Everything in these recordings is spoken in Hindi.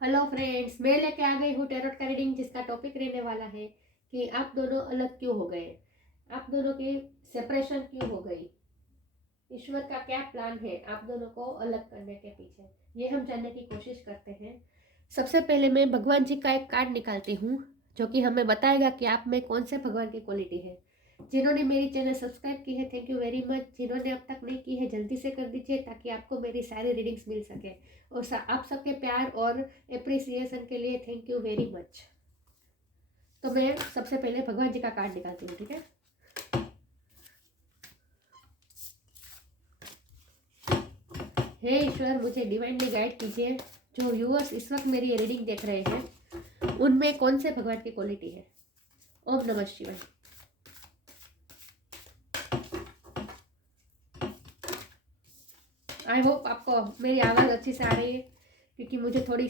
हेलो फ्रेंड्स, मैं लेके आ गई हूँ टैरोट का रीडिंग, जिसका टॉपिक रहने वाला है कि आप दोनों अलग क्यों हो गए, आप दोनों की सेपरेशन क्यों हो गई, ईश्वर का क्या प्लान है आप दोनों को अलग करने के पीछे, ये हम जानने की कोशिश करते हैं। सबसे पहले मैं भगवान जी का एक कार्ड निकालती हूँ, जो कि हमें बताएगा कि आप में कौन से भगवान की क्वालिटी है। जिन्होंने मेरी चैनल सब्सक्राइब की है, थैंक यू वेरी मच। जिन्होंने अब तक नहीं की है, जल्दी से कर दीजिए ताकि आपको मेरी सारी रीडिंग्स मिल सके। और आप सबके प्यार और एप्रिसिएशन के लिए थैंक यू वेरी मच। तो मैं सबसे पहले भगवान जी का कार्ड निकालती हूँ, ठीक है। हे ईश्वर, मुझे डिवाइनली गाइड कीजिए। जो व्यूअर्स इस वक्त मेरी ये रीडिंग देख रहे हैं, उनमें कौन से भगवान की क्वालिटी है। ओम नमः शिवाय। आई होप आपको मेरी आवाज़ अच्छी से आ रही है, क्योंकि मुझे थोड़ी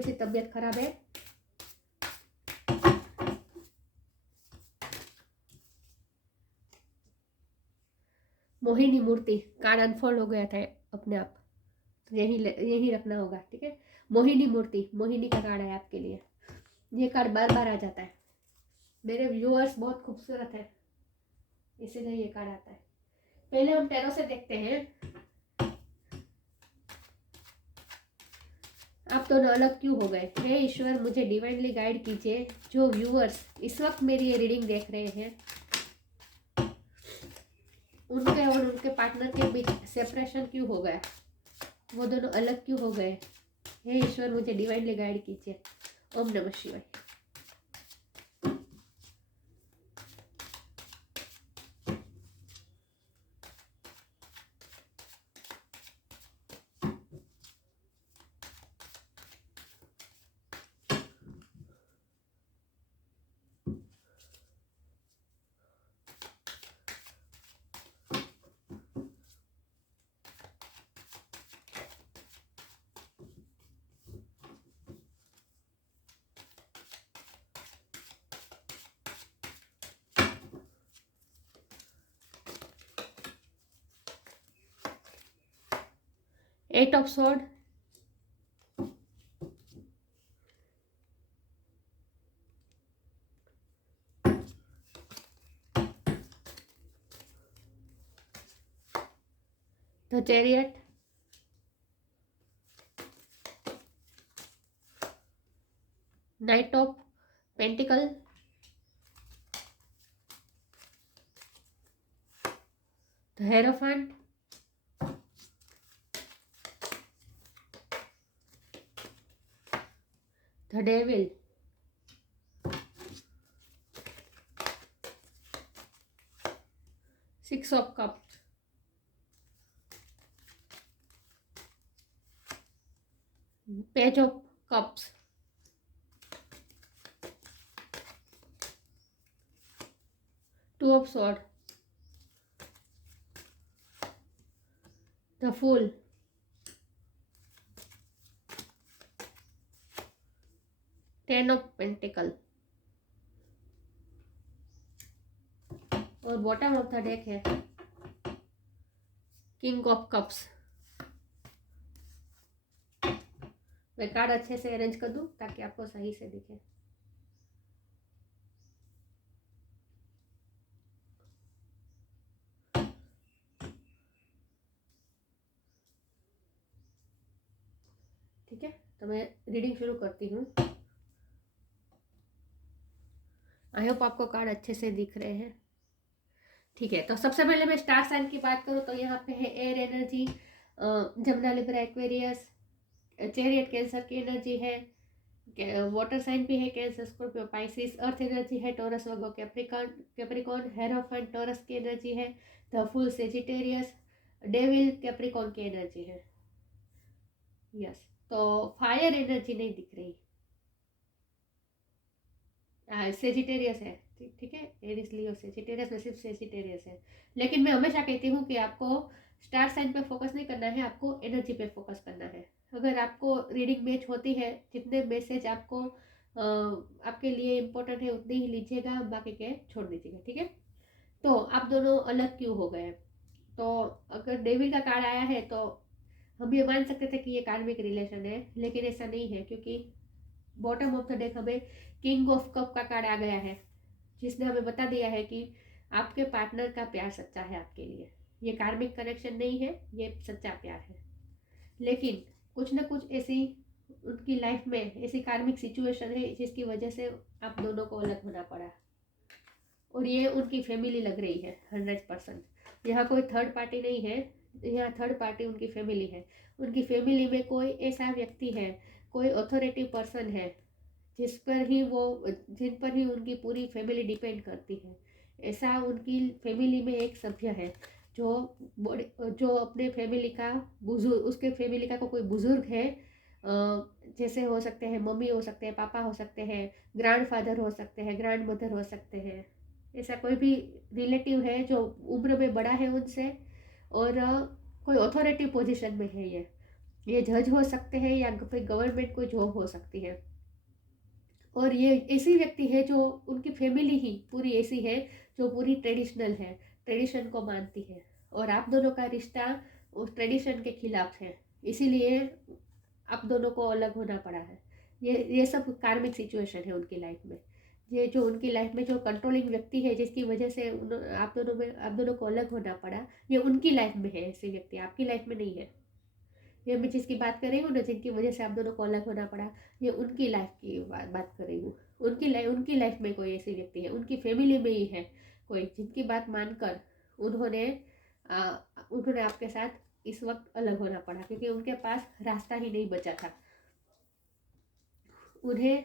सी तबीयत खराब है। मोहिनी मूर्ति कार्ड अनफोल्ड हो गया था अपने आप, तो यही रखना होगा, ठीक है। मोहिनी मूर्ति, मोहिनी का कार्ड है आपके लिए। ये कार्ड बार बार आ जाता है। मेरे व्यूअर्स बहुत खूबसूरत है, इसीलिए ये कार्ड आता है। पहले हम टैरो से देखते हैं आप दोनों अलग क्यों हो गए। हे ईश्वर, मुझे डिवाइनली गाइड कीजिए। जो व्यूअर्स इस वक्त मेरी ये रीडिंग देख रहे हैं, उनके और उनके पार्टनर के बीच सेपरेशन क्यों हो गया, वो दोनों अलग क्यों हो गए। हे ईश्वर, मुझे डिवाइनली गाइड कीजिए। ओम नमः शिवाय। Eight of sword, the chariot, knight of pentacle, the hierophant, the devil, six of cups, page of cups, two of sword, the fool, ten of pentacle. और बॉटम ऑफ द डेक है किंग ऑफ कप्स। मैं कार्ड अच्छे से अरेंज कर दूं ताकि आपको सही से दिखे। ठीक है, तो मैं रीडिंग शुरू करती हूँ। आई होप आपको कार्ड अच्छे से दिख रहे हैं। ठीक है, तो सबसे पहले मैं स्टार साइन की बात करूँ तो यहाँ पे है air energy, Jamuna Libra Aquarius, chariot cancer की एनर्जी है, वाटर साइन भी है cancer Scorpio Pisces, earth energy है Taurus Virgo Capricorn Capricorn, hierophant taurus की एनर्जी है, the full Sagittarius, devil Capricorn की एनर्जी है। यस, तो फायर एनर्जी नहीं दिख रही, सेजिटेरियस है। ठीक है, एरिस लियो सेजिटेरियस में सिर्फ सेजिटेरियस है। लेकिन मैं हमेशा कहती हूँ कि आपको स्टार साइन पे फोकस नहीं करना है, आपको एनर्जी पे फोकस करना है। अगर आपको रीडिंग मैच होती है, जितने मैसेज आपको आपके लिए इम्पोर्टेंट है उतने ही लीजिएगा, बाकी के छोड़ दीजिएगा, ठीक है। तो आप दोनों अलग क्यों हो गए। तो अगर डेविल का कार्ड आया है तो हम ये मान सकते थे कि ये कार्मिक रिलेशन है, लेकिन ऐसा नहीं है, क्योंकि बॉटम ऑफ द डेक हमें किंग ऑफ कप का कार्ड आ गया है, जिसने हमें बता दिया है कि आपके पार्टनर का प्यार सच्चा है आपके लिए। ये कार्मिक कनेक्शन नहीं है, ये सच्चा प्यार है। लेकिन कुछ ना कुछ ऐसी उनकी लाइफ में ऐसी कार्मिक सिचुएशन है जिसकी वजह से आप दोनों को अलग होना पड़ा, और ये उनकी फैमिली लग रही है 100%। यहाँ कोई थर्ड पार्टी नहीं है, यहाँ थर्ड पार्टी उनकी फैमिली है। उनकी फैमिली में कोई ऐसा व्यक्ति है, कोई अथॉरिटी पर्सन है जिस पर ही वो जिन पर ही उनकी पूरी फैमिली डिपेंड करती है। ऐसा उनकी फैमिली में एक सभ्य है जो जो अपने फैमिली का बुजुर्ग, उसके फैमिली का कोई बुजुर्ग है, जैसे हो सकते हैं मम्मी, हो सकते हैं पापा, हो सकते हैं ग्रैंडफादर, हो सकते हैं ग्रैंड मदर, हो सकते हैं ऐसा कोई भी रिलेटिव है जो उम्र में बड़ा है उनसे, और कोई अथॉरिटी पोजीशन में है। ये जज हो सकते हैं या फिर गवर्नमेंट कोई जॉब हो सकती है। और ये ऐसी व्यक्ति है जो उनकी फैमिली ही पूरी ऐसी है जो पूरी ट्रेडिशनल है, ट्रेडिशन को मानती है, और आप दोनों का रिश्ता उस ट्रेडिशन के खिलाफ है, इसीलिए आप दोनों को अलग होना पड़ा है। ये सब कार्मिक सिचुएशन है उनकी लाइफ में। ये जो उनकी लाइफ में जो कंट्रोलिंग व्यक्ति है जिसकी वजह से आप दोनों को अलग होना पड़ा, ये उनकी लाइफ में है ऐसे व्यक्ति, आपकी लाइफ में नहीं है। ये मैं जिसकी बात कर रही हूँ ना, जिनकी वजह से आप दोनों को अलग होना पड़ा, ये उनकी लाइफ की बात कर रही हूँ। उनकी लाइफ में कोई ऐसी व्यक्ति है, उनकी फैमिली में ही है कोई, जिनकी बात मानकर उन्होंने उन्होंने आपके साथ इस वक्त अलग होना पड़ा, क्योंकि उनके पास रास्ता ही नहीं बचा था। उन्हें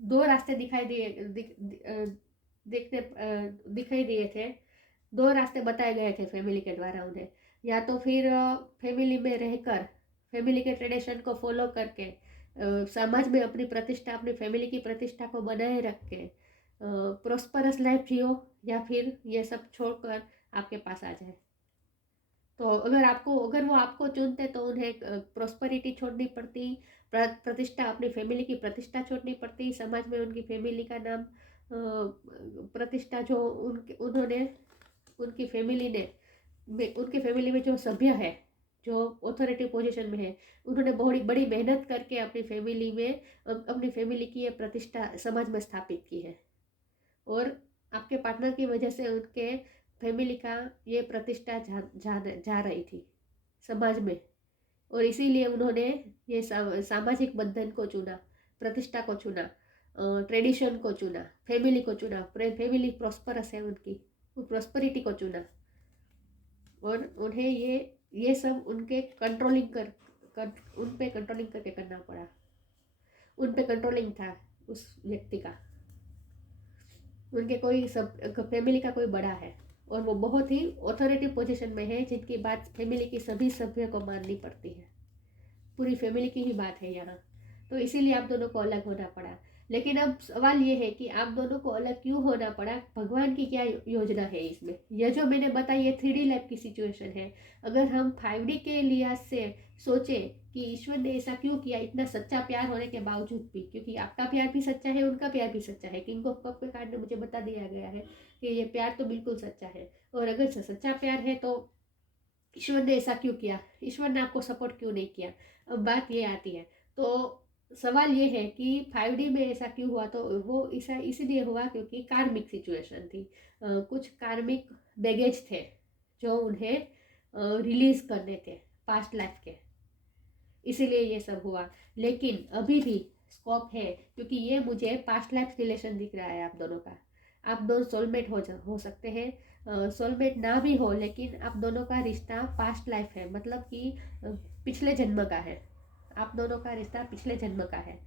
दो रास्ते दिखाई दिए थे, दो रास्ते बताए गए थे फैमिली के द्वारा उन्हें। या तो फिर फैमिली में रहकर फैमिली के ट्रेडिशन को फॉलो करके समाज में अपनी प्रतिष्ठा, अपनी फैमिली की प्रतिष्ठा को बनाए रख के प्रॉस्परस लाइफ जियो, या फिर ये सब छोड़कर आपके पास आ जाए। तो अगर वो आपको चुनते तो उन्हें प्रॉस्पेरिटी छोड़नी पड़ती, प्रतिष्ठा, अपनी फैमिली की प्रतिष्ठा छोड़नी पड़ती, समाज में उनकी फैमिली का नाम, प्रतिष्ठा जो उन्होंने उनकी फैमिली में जो सभ्य है, जो अथॉरिटी पोजीशन में है, उन्होंने बहुत बड़ी मेहनत करके अपनी फैमिली की ये प्रतिष्ठा समाज में स्थापित की है, और आपके पार्टनर की वजह से उनके फैमिली का ये प्रतिष्ठा जा रही थी समाज में, और इसीलिए उन्होंने ये सामाजिक बंधन को चुना, प्रतिष्ठा को चुना, ट्रेडिशन को चुना, फैमिली को चुना, फैमिली प्रॉस्परस है उनकी, वो प्रॉस्पेरिटी को चुना, और उन्हें ये सब उनके उन पे कंट्रोलिंग करके करना पड़ा। उन पे कंट्रोलिंग था उस व्यक्ति का, उनके कोई फैमिली का कोई बड़ा है, और वो बहुत ही अथॉरिटी पोजीशन में है, जिनकी बात फैमिली की सभी सभ्य को माननी पड़ती है। पूरी फैमिली की ही बात है यहाँ, तो इसीलिए आप दोनों को अलग होना पड़ा। लेकिन अब सवाल ये है कि आप दोनों को अलग क्यों होना पड़ा, भगवान की क्या योजना है इसमें। यह जो मैंने बताई ये 3D लाइफ की सिचुएशन है। अगर हम 5D के लिहाज से सोचे कि ईश्वर ने ऐसा क्यों किया, इतना सच्चा प्यार होने के बावजूद भी, क्योंकि आपका प्यार भी सच्चा है, उनका प्यार भी सच्चा है। किंग ऑफ कप के कार्ड ने मुझे बता दिया गया है कि ये प्यार तो बिल्कुल सच्चा है, और अगर सच्चा प्यार है तो ईश्वर ने ऐसा क्यों किया, ईश्वर ने आपको सपोर्ट क्यों नहीं किया। अब बात ये आती है, तो सवाल ये है कि 5D में ऐसा क्यों हुआ, तो वो ऐसा इसीलिए हुआ क्योंकि कार्मिक सिचुएशन थी, कुछ कार्मिक बैगेज थे जो उन्हें रिलीज करने थे पास्ट लाइफ के, इसीलिए ये सब हुआ। लेकिन अभी भी स्कोप है, क्योंकि ये मुझे पास्ट लाइफ रिलेशन दिख रहा है आप दोनों का। आप दोनों सोलमेट हो सकते हैं, सोलमेट ना भी हो, लेकिन आप दोनों का रिश्ता पास्ट लाइफ है, मतलब कि पिछले जन्म का है। आप दोनों का रिश्ता पिछले जन्म का है,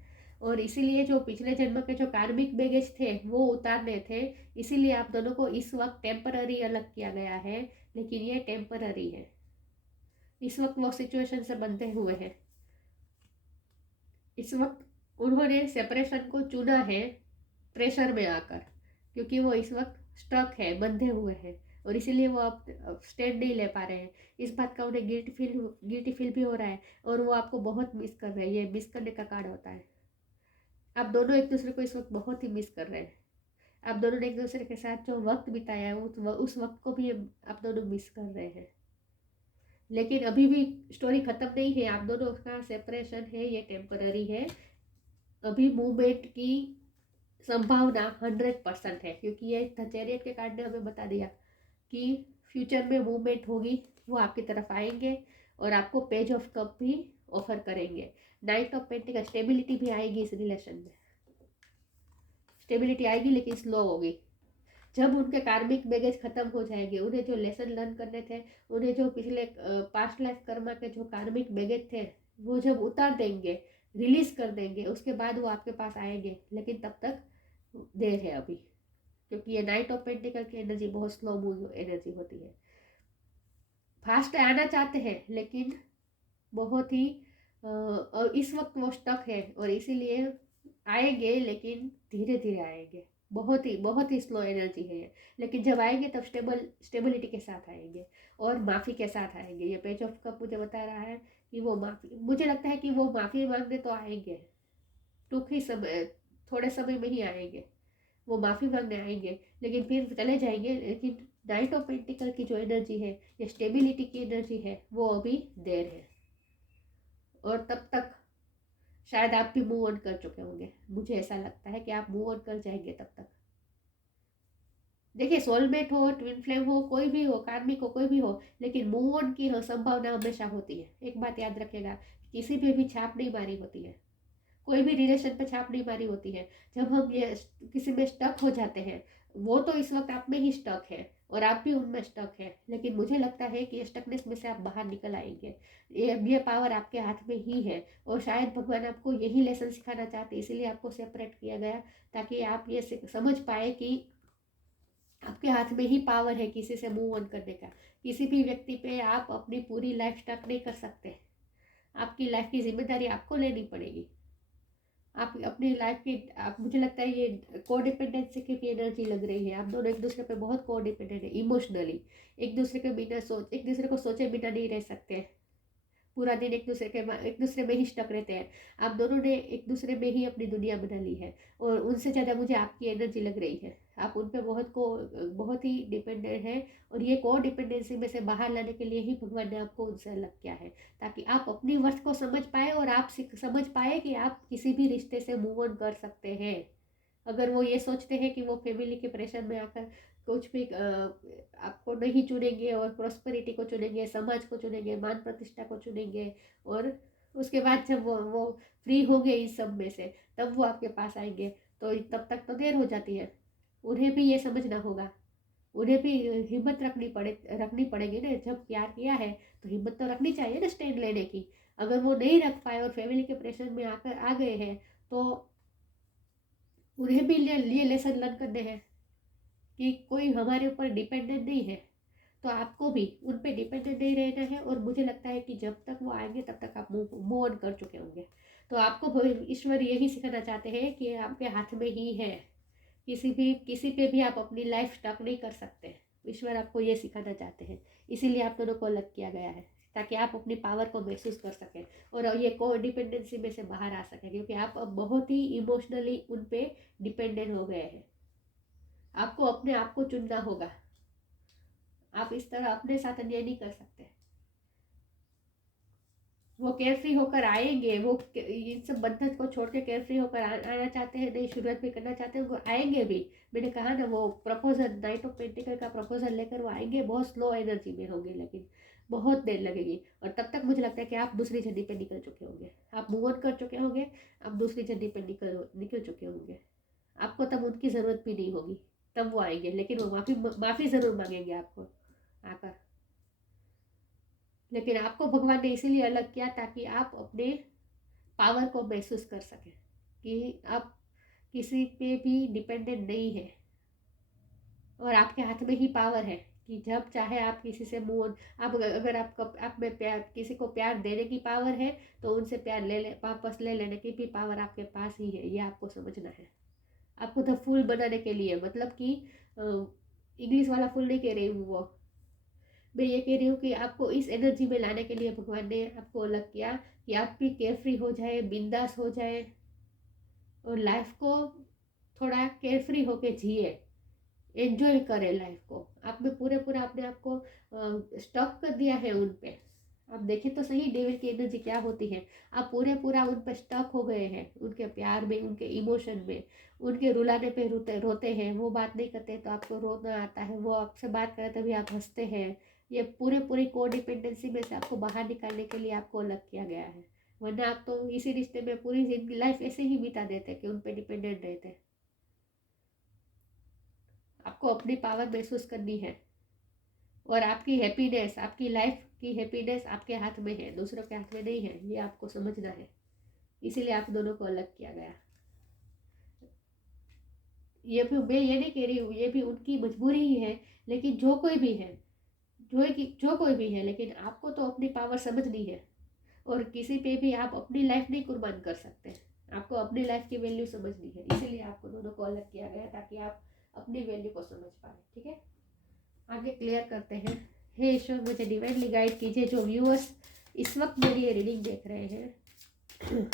और इसीलिए जो पिछले जन्म के जो कार्मिक बैगेज थे वो उतारने थे, इसीलिए आप दोनों को इस वक्त टेम्पररी अलग किया गया है। लेकिन ये टेम्पररी है, इस वक्त वो सिचुएशन से बंधे हुए हैं। इस वक्त उन्होंने सेपरेशन को चुना है प्रेशर में आकर, क्योंकि वो इस वक्त स्टक है, बंधे हुए हैं, और इसीलिए वो अब स्टैंड नहीं ले पा रहे हैं। इस बात का उन्हें गिल्टी फील भी हो रहा है, और वो आपको बहुत मिस कर रहे हैं। ये मिस करने का कार्ड होता है। आप दोनों एक दूसरे को इस वक्त बहुत ही मिस कर रहे हैं। आप दोनों ने एक दूसरे के साथ जो वक्त बिताया है उस वक्त को भी आप दोनों मिस कर रहे हैं। लेकिन अभी भी स्टोरी ख़त्म नहीं है, आप दोनों का सेपरेशन है, ये टेम्पररी है। अभी मूवमेंट की संभावना 100% है, क्योंकि ये चैरियट के कार्ड ने हमें बता दिया कि फ्यूचर में मूवमेंट होगी, वो आपकी तरफ आएंगे और आपको पेज ऑफ कप भी ऑफर करेंगे। नाइट ऑफ पेंटिकल, स्टेबिलिटी भी आएगी इस रिलेशन में, स्टेबिलिटी आएगी लेकिन स्लो होगी। जब उनके कार्मिक बैगेज खत्म हो जाएंगे, उन्हें जो लेसन लर्न करने थे, उन्हें जो पिछले पास्ट लाइफ कर्मा के जो कार्मिक बैगेज थे, वो जब उतार देंगे, रिलीज कर देंगे, उसके बाद वो आपके पास आएंगे। लेकिन तब तक देर है अभी, क्योंकि ये नाइट ऑफ पेंटिकल की एनर्जी बहुत स्लो मूव एनर्जी होती है। फास्ट आना चाहते हैं लेकिन बहुत ही और इस वक्त वो स्टक है, और इसीलिए आएंगे लेकिन धीरे धीरे आएंगे, बहुत ही स्लो एनर्जी है ये। लेकिन जब आएंगे तब स्टेबिलिटी के साथ आएंगे और माफ़ी के साथ आएंगे। ये पेज ऑफ कप मुझे बता रहा है कि वो माफ़ी, मुझे लगता है कि वो माफ़ी मांगने तो आएंगे, टूक ही समय, थोड़े समय में ही आएंगे, वो माफ़ी मांगने आएंगे लेकिन फिर चले जाएंगे। लेकिन नाइट ऑफ पेंटिकल की जो एनर्जी है, ये स्टेबिलिटी की एनर्जी है, वो अभी देर है। और तब तक शायद आप भी मूव ऑन कर चुके होंगे, मुझे ऐसा लगता है कि आप मूव ऑन कर जाएंगे तब तक। देखिए, सोलमेट हो, ट्विन फ्लेम हो, कोई भी हो, कार्मिक हो, कोई भी हो, लेकिन मूव ऑन की संभावना हमेशा होती है। एक बात याद रखिएगा, किसी पे भी छाप नहीं मारी होती है, कोई भी रिलेशन पे छाप नहीं मारी होती है। जब हम ये किसी में स्टक हो जाते हैं, वो तो इस वक्त आप में ही स्टक है और आप भी उनमें स्टक है, लेकिन मुझे लगता है कि स्टकनेस में से आप बाहर निकल आएंगे। ये पावर आपके हाथ में ही है, और शायद भगवान आपको यही लेसन सिखाना चाहते, इसीलिए आपको सेपरेट किया गया, ताकि आप ये समझ पाए कि आपके हाथ में ही पावर है किसी से मूव ऑन करने का। किसी भी व्यक्ति पे आप अपनी पूरी लाइफ स्टक नहीं कर सकते, आपकी लाइफ की जिम्मेदारी आपको लेनी पड़ेगी। आप अपनी लाइफ की, आप, मुझे लगता है ये को डिपेंडेंसी की भी एनर्जी लग रही है। आप दोनों एक दूसरे पे बहुत को डिपेंडेंट है इमोशनली, एक दूसरे के बिना एक दूसरे को सोचे बिना नहीं रह सकते, पूरा दिन एक दूसरे में ही स्टक रहते हैं। आप दोनों ने एक दूसरे में ही अपनी दुनिया बना ली है, और उनसे ज़्यादा मुझे आपकी एनर्जी लग रही है। आप उन पर बहुत ही डिपेंडेंट है, और ये को डिपेंडेंसी में से बाहर लाने के लिए ही भगवान ने आपको उनसे अलग किया है, ताकि आप अपनी वर्थ को समझ पाए और आप समझ पाए कि आप किसी भी रिश्ते से मूव ऑन कर सकते हैं। अगर वो ये सोचते हैं कि वो फैमिली के प्रेशर में आकर कुछ भी आपको नहीं चुनेंगे और प्रॉस्पेरिटी को चुनेंगे, समाज को चुनेंगे, मान प्रतिष्ठा को चुनेंगे, और उसके बाद जब वो फ्री होंगे इस सब में से, तब वो आपके पास आएंगे, तो तब तक तो देर हो जाती है। उन्हें भी ये समझना होगा, उन्हें भी हिम्मत रखनी पड़ेगी ना। जब प्यार किया है तो हिम्मत तो रखनी चाहिए ना स्टैंड लेने की। अगर वो नहीं रख पाए और फैमिली के प्रेशर में आकर आ गए हैं, तो उन्हें भी ये लेसन लर्न करने हैं कि कोई हमारे ऊपर डिपेंडेंट नहीं है, तो आपको भी उन पे डिपेंडेंट नहीं रहना है। और मुझे लगता है कि जब तक वो आएंगे तब तक आप मूव ऑन कर चुके होंगे। तो आपको ईश्वर यही सिखाना चाहते हैं कि आपके हाथ में ही है, किसी पे भी आप अपनी लाइफ स्टक नहीं कर सकते। ईश्वर आपको ये सिखाना चाहते हैं, इसीलिए आप दोनों को अलग किया गया है, ताकि आप अपनी पावर को महसूस कर सकें और ये को डिपेंडेंसी में से बाहर आ सकें, क्योंकि आप अब बहुत ही इमोशनली उन पे डिपेंडेंट हो गए हैं। आपको अपने आप को चुनना होगा, आप इस तरह अपने साथ अन्याय नहीं कर सकते। वो केयरफ्री होकर आएंगे, वो इन सब बंधन को छोड़ के केयरफ्री होकर आना चाहते हैं, नई शुरुआत भी करना चाहते हैं, वो आएंगे भी। मैंने कहा ना, वो प्रपोजल, नाइट ऑफ पेंटिकल का प्रपोजल लेकर वो आएंगे, बहुत स्लो एनर्जी में होंगे, लेकिन बहुत देर लगेगी। और तब तक मुझे लगता है कि आप दूसरी जर्नी पे निकल चुके होंगे, आप मूव ऑन कर चुके होंगे, आप दूसरी जर्नी पे निकल चुके होंगे। आपको तब उनकी ज़रूरत भी नहीं होगी, तब वो आएंगे, लेकिन वो माफ़ी ज़रूर मांगेंगे आपको आकर। लेकिन आपको भगवान ने इसीलिए अलग किया ताकि आप अपने पावर को महसूस कर सकें कि आप किसी पे भी डिपेंडेंट नहीं है, और आपके हाथ में ही पावर है कि जब चाहे आप किसी से मूव, आप अगर आप में प्यार, किसी को प्यार देने की पावर है, तो उनसे प्यार वापस ले लेने की भी पावर आपके पास ही है। ये आपको समझना है। आपको द फूल बनाने के लिए, मतलब कि इंग्लिश वाला फूल नहीं कह रही हूँ, वो मैं ये कह रही हूँ कि आपको इस एनर्जी में लाने के लिए भगवान ने आपको अलग किया, कि आप भी केयरफ्री हो जाए, बिंदास हो जाए, और लाइफ को थोड़ा केयरफ्री होके जिए, एंजॉय करें लाइफ को। आप में पूरा अपने आप को स्टॉक कर दिया है उन पे, आप देखें तो सही डेविल की एनर्जी क्या होती है। आप पूरा उन पर स्टक हो गए हैं, उनके प्यार में, उनके इमोशन में, उनके रुलाने पे रोते हैं। वो बात नहीं करते तो आपको रोना आता है, वो आपसे बात करे तभी आप हंसते हैं। ये पूरी को डिपेंडेंसी में से आपको बाहर निकालने के लिए आपको अलग किया गया है। वरना आप तो इसी रिश्ते में पूरी जिंदगी लाइफ ऐसे ही बिता देते कि उन पर डिपेंडेंट रहते। आपको अपनी पावर महसूस करनी है और आपकी हैप्पीनेस, आपकी लाइफ की हैप्पीनेस आपके हाथ में है, दूसरों के हाथ में नहीं है। ये आपको समझना है, इसीलिए आप दोनों को अलग किया गया। ये भी मैं ये नहीं कह रही हूँ, ये भी उनकी मजबूरी ही है। लेकिन जो कोई भी है, जो कोई भी है, लेकिन आपको तो अपनी पावर समझनी है। और किसी पे भी आप अपनी लाइफ नहीं कुर्बान कर सकते। आपको अपनी लाइफ की वैल्यू समझनी है, इसीलिए आपको दोनों को अलग किया गया ताकि आप अपनी वैल्यू को समझ पाए। ठीक है, आगे क्लियर करते हैं। हे ईश्वर, मुझे डिवाइनली गाइड कीजिए। जो व्यूअर्स इस वक्त मेरी ये रीडिंग देख रहे हैं,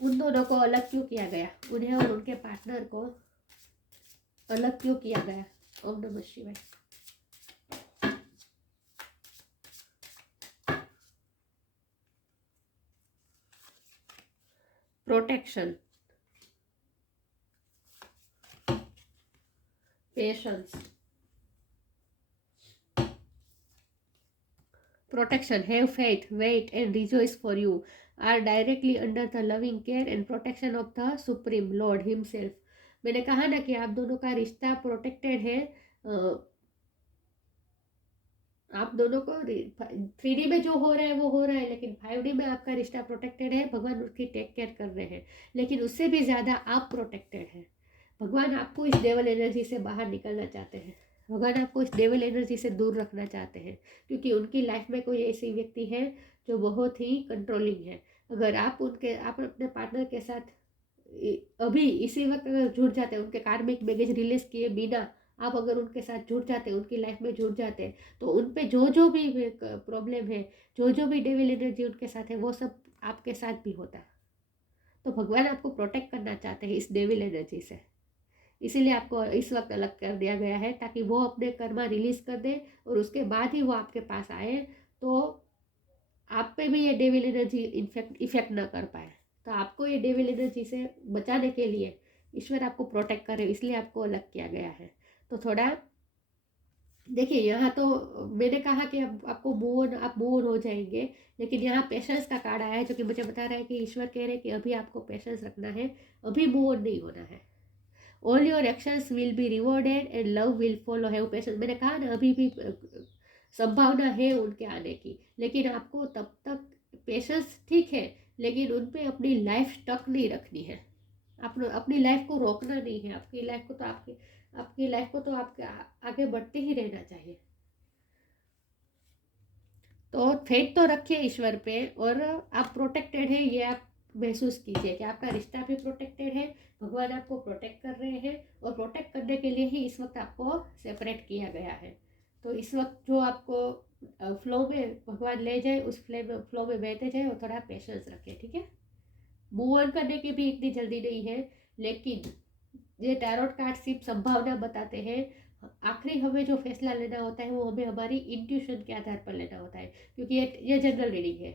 उन दोनों को अलग क्यों किया गया, उन्हें और उनके पार्टनर को अलग क्यों किया गया। ओम नमः शिवाय। Protection, patience, protection, have faith, wait and rejoice for you are directly under the loving care and protection of the Supreme Lord himself. मैंने कहा ना कि आप दोनों का रिश्ता प्रोटेक्टेड है। आप दोनों को 3D में जो हो रहा है वो हो रहा है, लेकिन 5D में आपका रिश्ता प्रोटेक्टेड है। भगवान उसकी टेक केयर कर रहे हैं, लेकिन उससे भी ज़्यादा आप प्रोटेक्टेड हैं। भगवान आपको इस डेवल एनर्जी से बाहर निकलना चाहते हैं। भगवान आपको इस डेवल एनर्जी से दूर रखना चाहते हैं, क्योंकि उनकी लाइफ में कोई ऐसी व्यक्ति है जो बहुत ही कंट्रोलिंग है। अगर आप अपने पार्टनर के साथ अभी इसी वक्त अगर जुड़ जाते हैं, उनके कार्मिक बैगेज रिलीज किए बिना आप अगर उनके साथ जुड़ जाते, उनकी लाइफ में जुड़ जाते, तो उन पे जो भी प्रॉब्लम है, जो भी डेविल एनर्जी उनके साथ है, वो सब आपके साथ भी होता है। तो भगवान आपको प्रोटेक्ट करना चाहते हैं इस डेविल एनर्जी से, इसीलिए आपको इस वक्त अलग कर दिया गया है, ताकि वो अपने कर्मा रिलीज कर दे और उसके बाद ही वो आपके पास आए, तो आप पे भी ये डेविल एनर्जी इफेक्ट ना कर पाए। तो आपको ये डेविल एनर्जी से बचाने के लिए ईश्वर आपको प्रोटेक्ट करे, इसलिए आपको अलग किया गया है। तो थोड़ा देखिए, यहाँ तो मैंने कहा कि आप मूव ऑन हो जाएंगे, लेकिन यहाँ पेशेंस का कार्ड आया है, जो कि मुझे बता रहा है कि ईश्वर कह रहे हैं कि अभी आपको पेशेंस रखना है, अभी मूव ऑन नहीं होना है। All your actions will be rewarded and love will follow. Have patience, मैंने कहा ना, अभी भी संभावना है उनके आने की, लेकिन आपको तब तक पेशेंस ठीक है, लेकिन उन पर अपनी लाइफ स्टक नहीं रखनी है। अपनी लाइफ को रोकना नहीं है। आपकी लाइफ को तो आपके आगे बढ़ते ही रहना चाहिए। तो फेथ तो रखिए ईश्वर पे, और आप प्रोटेक्टेड है, ये आप महसूस कीजिए कि आपका रिश्ता भी प्रोटेक्टेड है। भगवान आपको प्रोटेक्ट कर रहे हैं, और प्रोटेक्ट करने के लिए ही इस वक्त आपको सेपरेट किया गया है। तो इस वक्त जो आपको फ्लो में भगवान ले जाए, उस फ्लो में बहते जाए, और थोड़ा पेशेंस रखें। ठीक है, मूव ऑन करने की भी इतनी जल्दी नहीं है, लेकिन ये टैरोट कार्ड सिर्फ संभावना बताते हैं। आखिरी हमें जो फैसला लेना होता है वो हमें हमारी इंट्यूशन के आधार पर लेना होता है, क्योंकि ये जनरल रीडिंग है।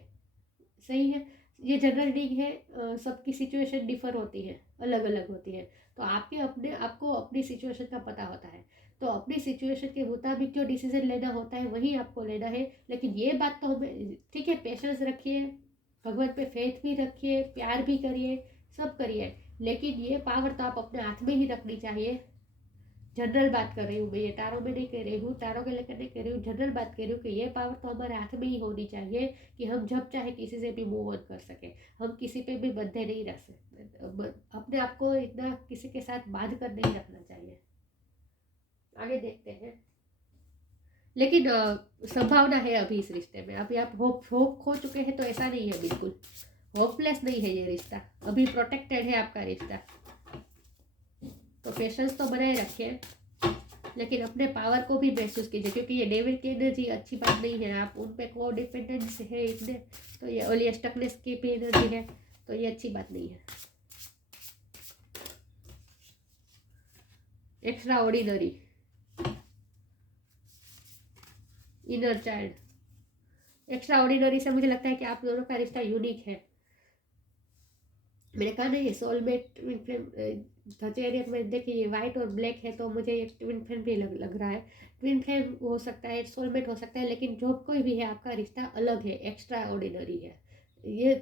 सही है, ये जनरल रीडिंग है। सबकी सिचुएशन डिफर होती है, अलग अलग होती है। तो आपको अपनी सिचुएशन का पता होता है, तो अपनी सिचुएशन के मुताबिक जो डिसीजन लेना होता है वही आपको लेना है। लेकिन ये बात तो हमें ठीक है, पेशेंस रखिए, भगवान पे फेथ भी रखिए, प्यार भी करिए, सब करिए, लेकिन ये पावर तो आप अपने हाथ में ही रखनी चाहिए। जनरल बात कर रही हूँ मैं, ये टारों में नहीं कह रही हूँ, टारों के लेकर नहीं कह रही हूँ, जनरल बात कर रही हूँ कि ये पावर तो हमारे हाथ में ही होनी चाहिए कि हम जब चाहे किसी से भी मूव ऑन कर सके। हम किसी पे भी बंधे नहीं रह सकते, अपने आप को इतना किसी के साथ बांध कर नहीं रखना चाहिए। आगे देखते हैं। लेकिन संभावना है अभी इस रिश्ते में। अभी आप होप खो चुके हैं तो ऐसा नहीं है, बिल्कुल होपलेस नहीं है ये रिश्ता, अभी प्रोटेक्टेड है आपका रिश्ता। तो पेशेंस तो बनाए रखिए, लेकिन अपने पावर को भी महसूस कीजिए, क्योंकि ये डेविल की एनर्जी अच्छी बात नहीं है। आप उन पे को डिपेंडेंस है इतने, तो ये स्टकनेस की भी एनर्जी है, तो ये अच्छी बात नहीं है। Extra ordinary, inner child extra ordinary से मुझे लगता है कि आप दोनों का रिश्ता यूनिक है। मैंने कहा ना ये सोलमेट ट्विन फ्लेम थर्चेरियन में देखिए ये वाइट और ब्लैक है, तो मुझे ये ट्विन फ्लेम भी लग रहा है। ट्विन फ्लेम हो सकता है, सोलमेट हो सकता है, लेकिन जो कोई भी है आपका रिश्ता अलग है, एक्स्ट्रा ऑर्डिनरी है। ये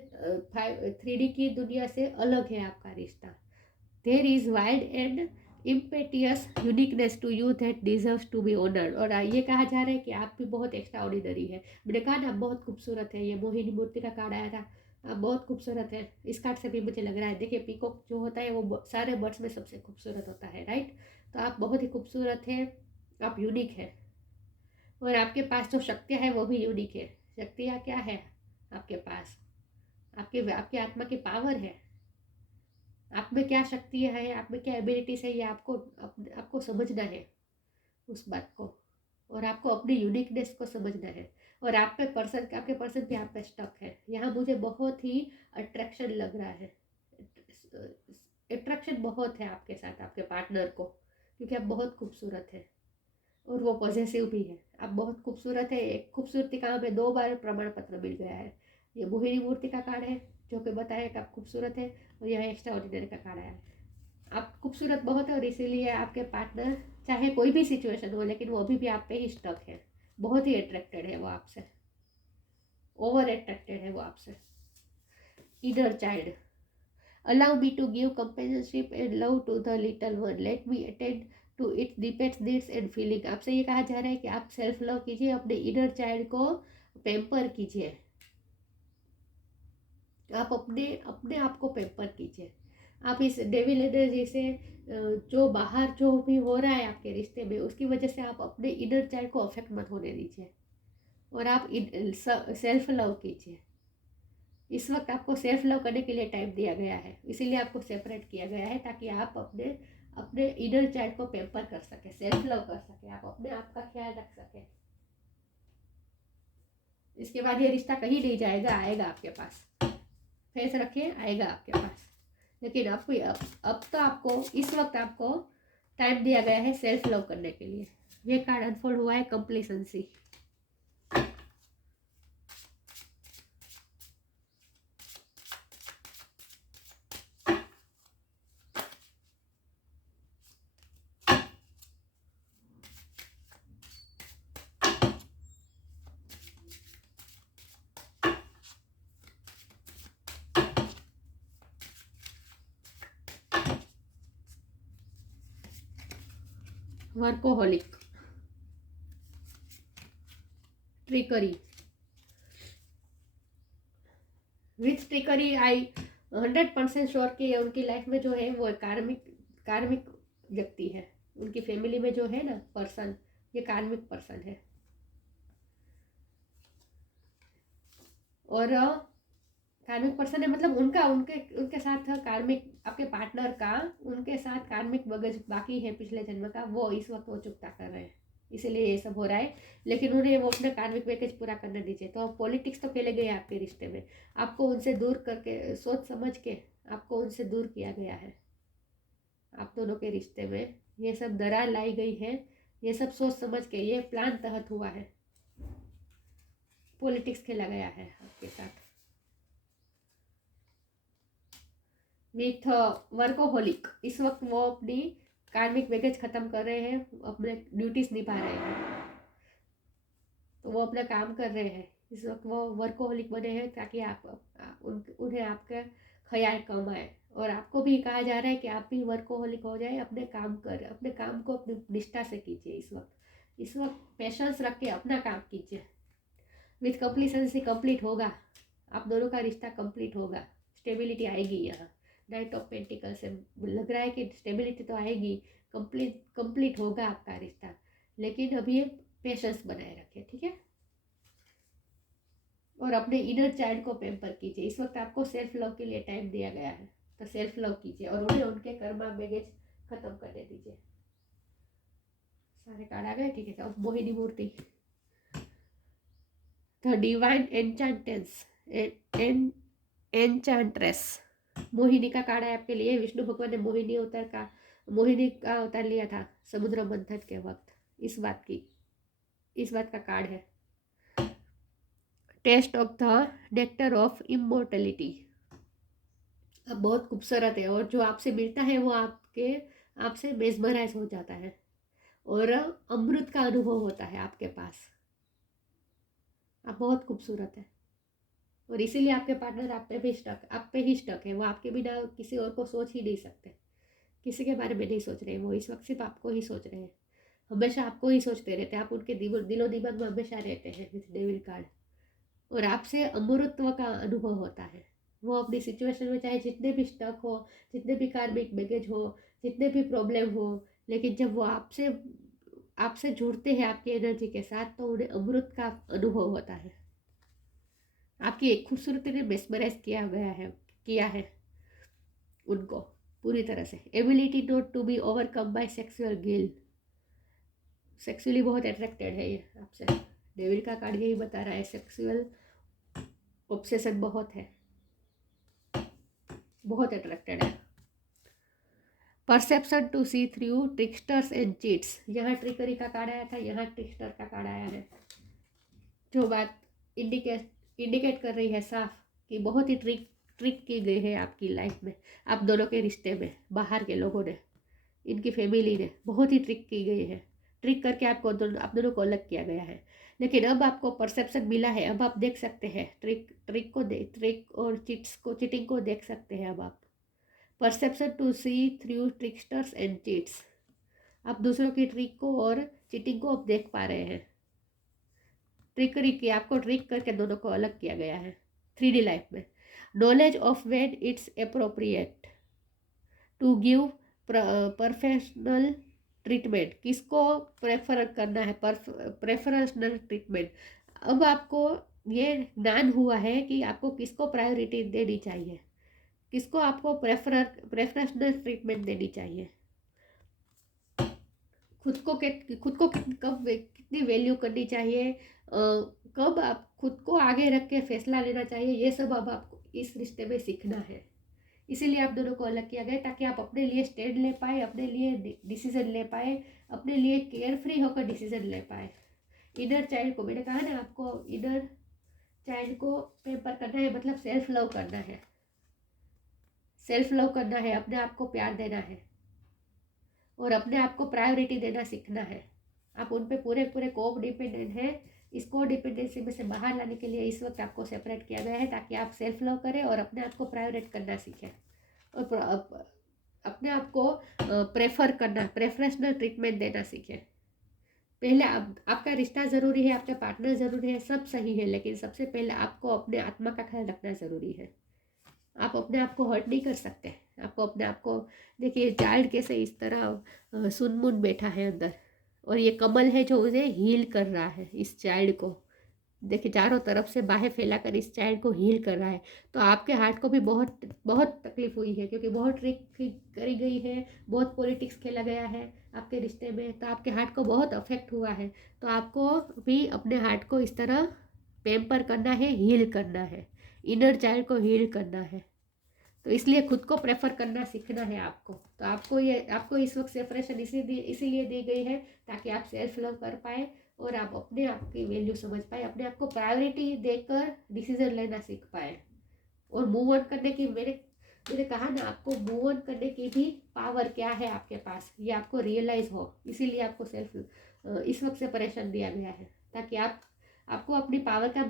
3D की दुनिया से अलग है आपका रिश्ता। There is wild and impetuous uniqueness to you that deserves to be honoured. और ये कहा जा रहा है कि आप भी बहुत एक्स्ट्रा ऑर्डिनरी है। मैंने कहा ना बहुत खूबसूरत है, ये मोहिनी मूर्ति का कार्ड आया था, आप बहुत खूबसूरत है। इस कार्ड से भी मुझे लग रहा है, देखिए पीकॉक जो होता है वो सारे बर्ड्स में सबसे खूबसूरत होता है, राइट। तो आप बहुत ही खूबसूरत है, आप यूनिक है, और आपके पास जो शक्तियाँ है वो भी यूनिक है। शक्तियाँ क्या है आपके पास, आपके आत्मा की पावर है। आप में क्या शक्तियाँ है, आप में क्या एबिलिटीज है, ये आपको समझना है उस बात को, और आपको अपनी यूनिकनेस को समझना है। और आपके पर्सन भी आप पे स्टक है। यहाँ मुझे बहुत ही अट्रैक्शन लग रहा है, अट्रैक्शन बहुत है आपके साथ, आपके पार्टनर को, क्योंकि आप बहुत खूबसूरत है और वो पॉजिटिव भी है। आप बहुत खूबसूरत है। एक खूबसूरती का हमें 2 बार प्रमाण पत्र मिल गया है। ये मोहिनी मूर्ति का कार्ड है जो कि बताया कि आप खूबसूरत है, और यह एक्स्ट्रा ऑर्डिनरी का कार्ड है। आप खूबसूरत बहुत है, और इसीलिए आपके पार्टनर चाहे कोई भी सिचुएशन हो, लेकिन वो अभी भी आप पे ही स्टक है। बहुत ही अट्रैक्टेड है वो आपसे, ओवर अट्रैक्टेड है वो आपसे। Inner child, allow me to give companionship and love to the little one, let me attend to its deepest needs and feeling। आपसे ये कहा जा रहा है कि आप सेल्फ लव कीजिए, अपने इनर चाइल्ड को पेम्पर कीजिए, आप अपने अपने आप को पेम्पर कीजिए। आप इस डेविल एनर्जी से जो बाहर जो भी हो रहा है आपके रिश्ते में, उसकी वजह से आप अपने इनर चाइल्ड को अफेक्ट मत होने दीजिए, और आप सेल्फ लव कीजिए। इस वक्त आपको सेल्फ लव करने के लिए टाइम दिया गया है, इसीलिए आपको सेपरेट किया गया है, ताकि आप अपने अपने इनर चाइल्ड को पेम्पर कर सके, सेल्फ लव कर सके, आप अपने आप का ख्याल रख सके। इसके बाद ये रिश्ता कहीं नहीं जाएगा, आएगा आपके पास। फेस रखिए, आएगा आपके पास। लेकिन आपको अब तो आपको इस वक्त आपको टाइम दिया गया है सेल्फ लव करने के लिए। ये कार्ड अनफोल्ड हुआ है complacency. Workaholic, trickery, with trickery I 100% sure कि उनकी लाइफ में जो है वो कार्मिक व्यक्ति है। उनकी फैमिली में जो है ना पर्सन, ये कार्मिक पर्सन है। और कार्मिक पर्सन है मतलब उनका उनके साथ कार्मिक, आपके पार्टनर का उनके साथ कार्मिक मगज बाकी है पिछले जन्म का, वो इस वक्त वो चुकता कर रहे हैं, इसीलिए ये सब हो रहा है। लेकिन उन्हें वो अपना कार्मिक पैकेज पूरा करने दीजिए। तो पॉलिटिक्स तो खेले गए आपके रिश्ते में, आपको उनसे दूर करके, सोच समझ के आपको उनसे दूर किया गया है। आप दोनों के रिश्ते में ये सब दरार लाई गई है, ये सब सोच समझ के, ये प्लान तहत हुआ है। पॉलिटिक्स खेला गया है आपके साथ। विथ वर्कोहोलिक, इस वक्त वो अपनी कार्मिक बैगेज खत्म कर रहे हैं, अपने ड्यूटीज निभा रहे हैं, तो वो अपना काम कर रहे हैं। इस वक्त वो वर्कोहोलिक बने हैं ताकि उन्हें आपका ख्याल कम आए। और आपको भी कहा जा रहा है कि आप भी वर्कोहोलिक हो जाए, अपने काम को अपनी निष्ठा से कीजिए। इस वक्त पेशेंस रख के अपना काम कीजिए। विथ कंप्लीसेंसी, कंप्लीट होगा, आप दोनों का रिश्ता कंप्लीट होगा, स्टेबिलिटी आएगी। यहाँ नाइट ऑफ पेंटिकल से लग रहा है कि स्टेबिलिटी तो आएगी, कंप्लीट होगा आपका रिश्ता, लेकिन अभी पेशेंस बनाए रखें, ठीक है। और अपने इनर चाइल्ड को पेम्पर कीजिए। इस वक्त आपको सेल्फ लव के लिए टाइम दिया गया है, तो सेल्फ लव कीजिए और उन्हें उनके कर्मा बैगेज खत्म करने दीजिए। सारे कार्ड आ गए, ठीक है। अब मोहिनी मूर्ति, द डिवाइन एनचांट्रेस, मोहिनी का कार्ड है आपके लिए। विष्णु भगवान ने मोहिनी का अवतार लिया था समुद्र मंथन के वक्त। इस बात का कार्ड है। Taste of the nectar of immortality. अब बहुत खूबसूरत है, और जो आपसे मिलता है वो आपसे मेस्मराइज हो जाता है, और अमृत का अनुभव होता है आपके पास। आप बहुत खूबसूरत है, और इसीलिए आपके पार्टनर आप पे ही स्टक है। वो आपके बिना किसी और को सोच ही नहीं सकते, किसी के बारे में नहीं सोच रहे। वो इस वक्त सिर्फ आपको ही सोच रहे हैं, हमेशा आपको ही सोचते रहते हैं। आप उनके दिलो दिमाग में हमेशा रहते हैं विथ डेविल कार्ड, और आपसे अमृतत्व का अनुभव होता है। वो अपनी सिचुएशन में चाहे जितने भी स्टक हो, जितने भी कार्मिक बैगेज हो, जितने भी प्रॉब्लम हो, लेकिन जब वो आपसे जुड़ते हैं आपकी एनर्जी के साथ, तो उन्हें अमृत का अनुभव होता है। आपकी एक खूबसूरती ने मेस्मराइज किया है उनको पूरी तरह से। Ability not to be overcome by sexual guilt. Sexually बहुत अट्रैक्टेड है ये आपसे। डेविल का कार्ड यही बता रहा है, सेक्सुअल ऑब्सेशन बहुत है, बहुत अट्रैक्टेड है। Perception to see through tricksters and cheats. यहाँ ट्रिकरी का कार्ड आया था, यहाँ ट्रिकस्टर का कार्ड आया है। जो बात इंडिकेट कर रही है साफ कि बहुत ही ट्रिक की गई है आपकी लाइफ में, आप दोनों के रिश्ते में। बाहर के लोगों ने, इनकी फैमिली ने बहुत ही ट्रिक की गई है। ट्रिक करके आप दोनों को अलग किया गया है। लेकिन अब आपको परसेप्शन मिला है, अब आप देख सकते हैं ट्रिक और चीटिंग को देख सकते हैं अब आप। Perception to see through tricksters and cheats. आप दूसरों की ट्रिक को और चीटिंग को अब देख पा रहे हैं। ट्रिकरी की, आपको ट्रिक करके दोनों को अलग किया गया है 3D लाइफ में। Knowledge of when it's appropriate to give professional treatment. किसको प्रेफर करना है, प्रेफरेंशियल ट्रीटमेंट। अब आपको ये ज्ञान हुआ है कि आपको किसको प्रायोरिटी देनी चाहिए, किसको आपको प्रेफरेंशियल ट्रीटमेंट देनी चाहिए। खुद को कब कितनी वैल्यू करनी चाहिए, कब आप खुद को आगे रख के फैसला लेना चाहिए, ये सब अब आपको इस रिश्ते में सीखना है। इसीलिए आप दोनों को अलग किया गया, ताकि आप अपने लिए स्टैंड ले पाए, अपने लिए डिसीजन ले पाए, अपने लिए केयर फ्री होकर डिसीजन ले पाए। इनर चाइल्ड को, मैंने कहा ना आपको, इनर चाइल्ड को पेम्पर करना है, मतलब सेल्फ लव करना है। सेल्फ लव करना है, अपने आप को प्यार देना है, और अपने आप को प्रायोरिटी देना सीखना है। आप उन पे पूरे को डिपेंडेंट हैं। इसको डिपेंडेंसी में से बाहर लाने के लिए इस वक्त आपको सेपरेट किया गया है, ताकि आप सेल्फ लव करें और अपने आप को प्रायोरिट करना सीखें, और अपने आप को प्रेफर करना, प्रेफरेंशियल ट्रीटमेंट देना सीखें। पहले आपका रिश्ता ज़रूरी है, आपके पार्टनर ज़रूरी है, सब सही है, लेकिन सबसे पहले आपको अपने आत्मा का ख्याल रखना ज़रूरी है। आप अपने आप को हर्ट नहीं कर सकते। आपको अपने आप को, देखिए चाइल्ड कैसे इस तरह सुनमुन बैठा है अंदर, और ये कमल है जो उसे हील कर रहा है इस चाइल्ड को। देखिए चारों तरफ से बाहें फैलाकर इस चाइल्ड को हील कर रहा है। तो आपके हार्ट को भी बहुत बहुत तकलीफ हुई है, क्योंकि बहुत ट्रिक करी गई है, बहुत पॉलिटिक्स खेला गया है आपके रिश्ते में, तो आपके हार्ट को बहुत अफेक्ट हुआ है। तो आपको भी अपने हार्ट को इस तरह पेम्पर करना है, हील करना है, इनर चाइल्ड को हील करना है। तो इसलिए खुद को प्रेफर करना सीखना है आपको। तो आपको इस वक्त सेपरेशन इसीलिए दी गई है, ताकि आप सेल्फ लव कर पाए, और आप अपने आप की वैल्यू समझ पाए, अपने आप को प्रायोरिटी देकर डिसीजन लेना सीख पाए, और मूव ऑन करने की, मैंने कहा ना आपको, मूव ऑन करने की भी पावर क्या है आपके पास, ये आपको रियलाइज हो। इसीलिए आपको इस वक्त सेपरेशन दिया गया है, ताकि आपको अपनी पावर का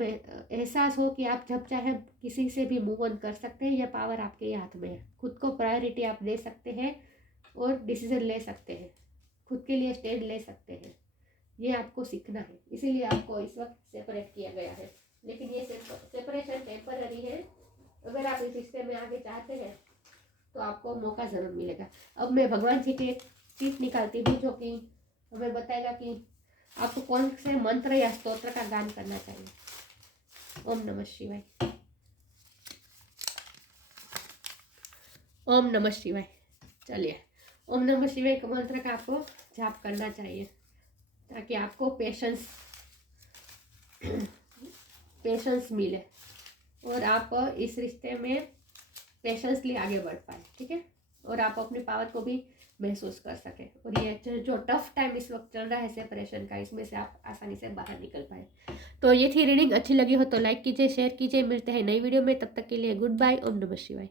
एहसास हो कि आप जब चाहे किसी से भी मूव ऑन कर सकते हैं। यह पावर आपके ही हाथ में है। खुद को प्रायोरिटी आप दे सकते हैं, और डिसीजन ले सकते हैं, खुद के लिए स्टैंड ले सकते हैं। ये आपको सीखना है, इसीलिए आपको इस वक्त सेपरेट किया गया है। लेकिन ये सेपरेशन टेम्पररी है। अगर आप इस रिश्ते में आगे चाहते हैं तो आपको मौका ज़रूर मिलेगा। अब मैं भगवान जी की एक चीज निकालती हूँ, जो कि हमें बताएगा कि आपको कौन से मंत्र या स्तोत्र का गान करना चाहिए। ओम नमः शिवाय। ओम नमः शिवाय। चलिए, ओम नमः शिवाय के मंत्र का आपको जाप करना चाहिए, ताकि आपको पेशेंस मिले, और आप इस रिश्ते में पेशेंसली आगे बढ़ पाए। ठीक है, और आप अपनी पावर को भी महसूस कर सके, और ये जो टफ टाइम इस वक्त चल रहा है सेपरेशन का, इसमें से आप आसानी से बाहर निकल पाए। तो ये थी रीडिंग। अच्छी लगी हो तो लाइक कीजिए, शेयर कीजिए। मिलते हैं नई वीडियो में, तब तक के लिए गुड बाय। ओम नमः शिवाय।